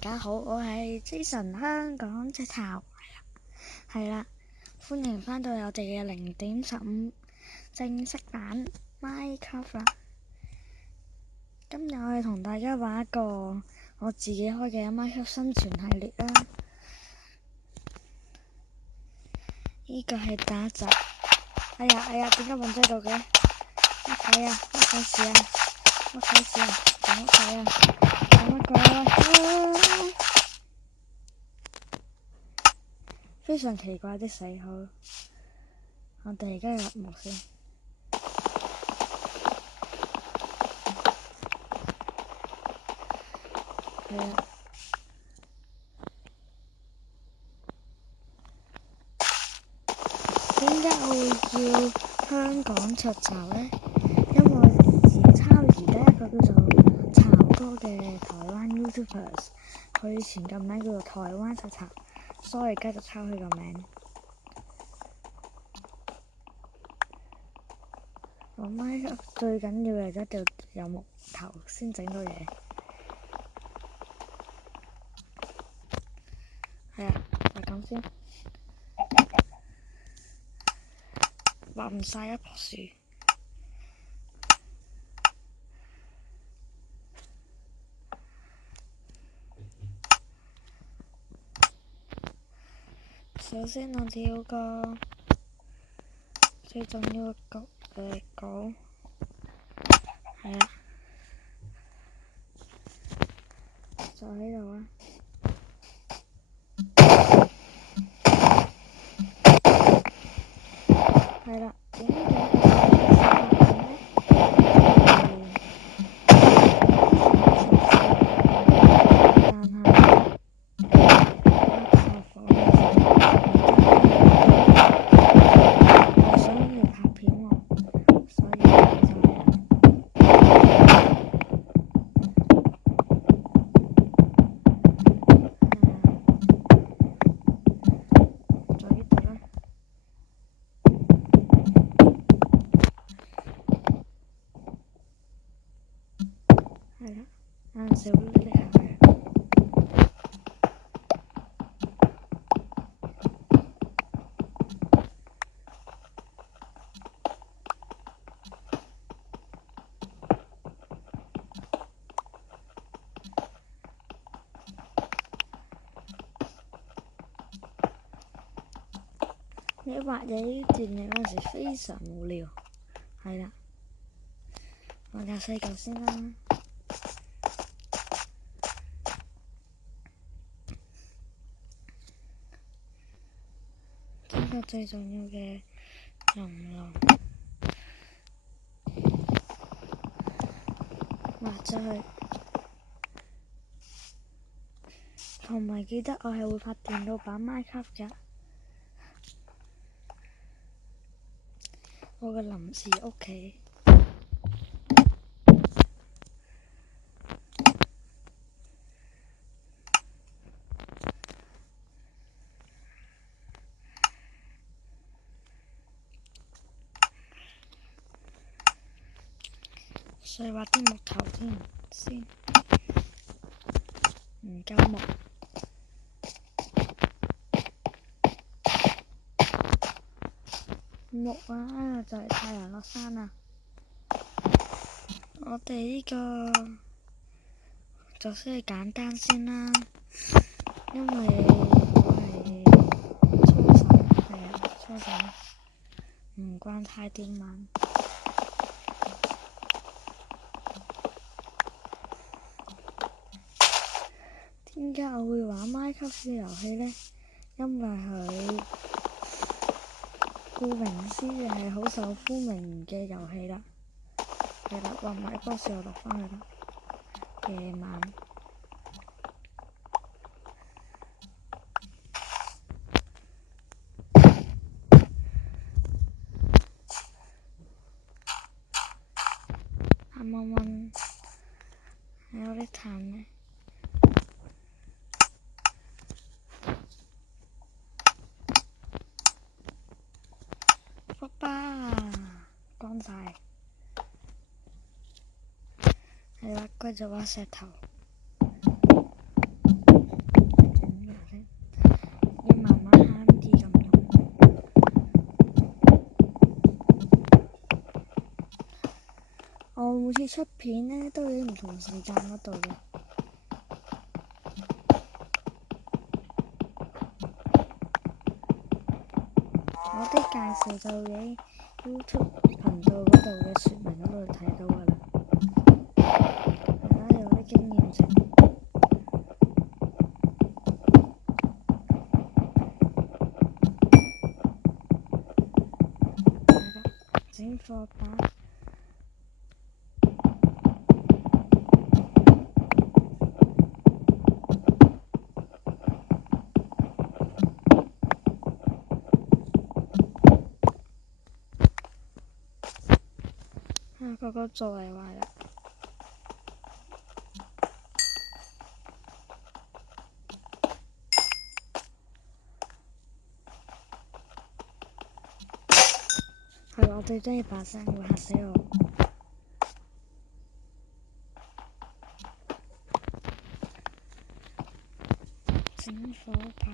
大家好，我係 Jason 香港隻頭，係啦，歡迎返到我哋嘅0.15正式版 Minecraft 啦。今日我哋同大家玩一個我自己開嘅 Minecraft 生存系列啦。呢個係第一集。哎呀，點解揾咗到嘅？乜鬼啊？乜鬼事啊？乜鬼事啊？做乜鬼啊？做乜鬼啊？非常奇怪的死好，我哋而家入木先。係啊，點解我會叫香港雀巢呢？因為抄而家一個叫做巢哥嘅台灣 YouTubers， 佢以前個名叫做台灣雀巢，所以而家就抄佢個名。我Minecraft最緊要嘅一定要有木頭先整到嘢。係啊，就咁先。畫唔晒一棵樹。首先我哋要個最重要嘅稿，係啊，就喺度啊。係啦，點解呢？係啦，有陣時會拎下佢。你畫嘢呢段嘢嗰陣時非常無聊，係啦，我教細嚿先啦。呢個最重要嘅熔爐畫咗佢，同埋記得我係會拍電腦版 Minecraft 㗎。我嘅臨時屋企。所以畫啲木頭先，唔夠木。木啊，就係太陽落山啦。我哋呢個就先係簡單先啦，因為我係初手，係啊，初手，唔慣太電慢。點解我會玩 Minecraft 嘅遊戲呢？因為佢顧名思義係好受歡迎嘅遊戲啦。係啦，畫埋棵樹又落返去啦。夜晚。啱啱係有啲炭嘅。卜巴乾晒。係啦，繼續畫石頭。每次出片呢，都喺唔同時間嗰度嘅。我啲介紹就喺 YouTube 頻道嗰度嘅説明嗰度睇到㗎啦。大家有啲經驗值。整貨板。個座位壞啦。係我最中意把聲，會嚇死我。整火把。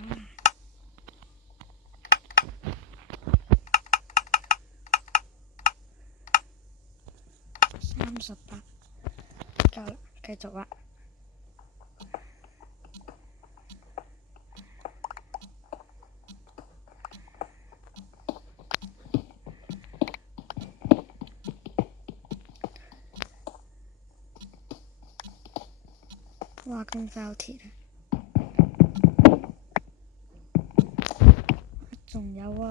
38，夠啦，繼續啦。哇，咁快有鐵啊！仲有啊，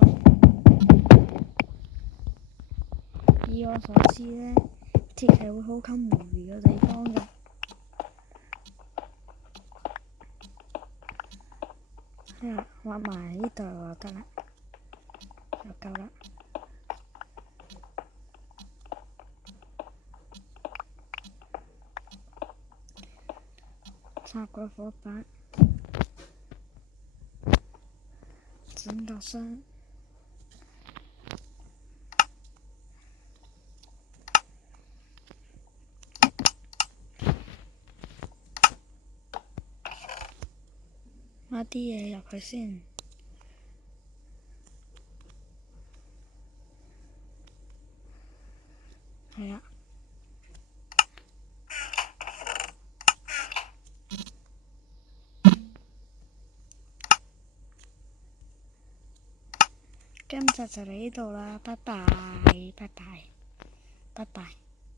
以我所知呢，鐵係會好襟無聊嘅地方㗎。畫埋呢度就得啦，就夠啦。插個火把，整個箱。買啲嘢入去先。係啊。今集就嚟呢度啦，拜拜，拜拜，拜拜，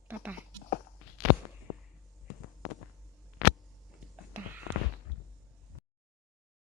拜拜。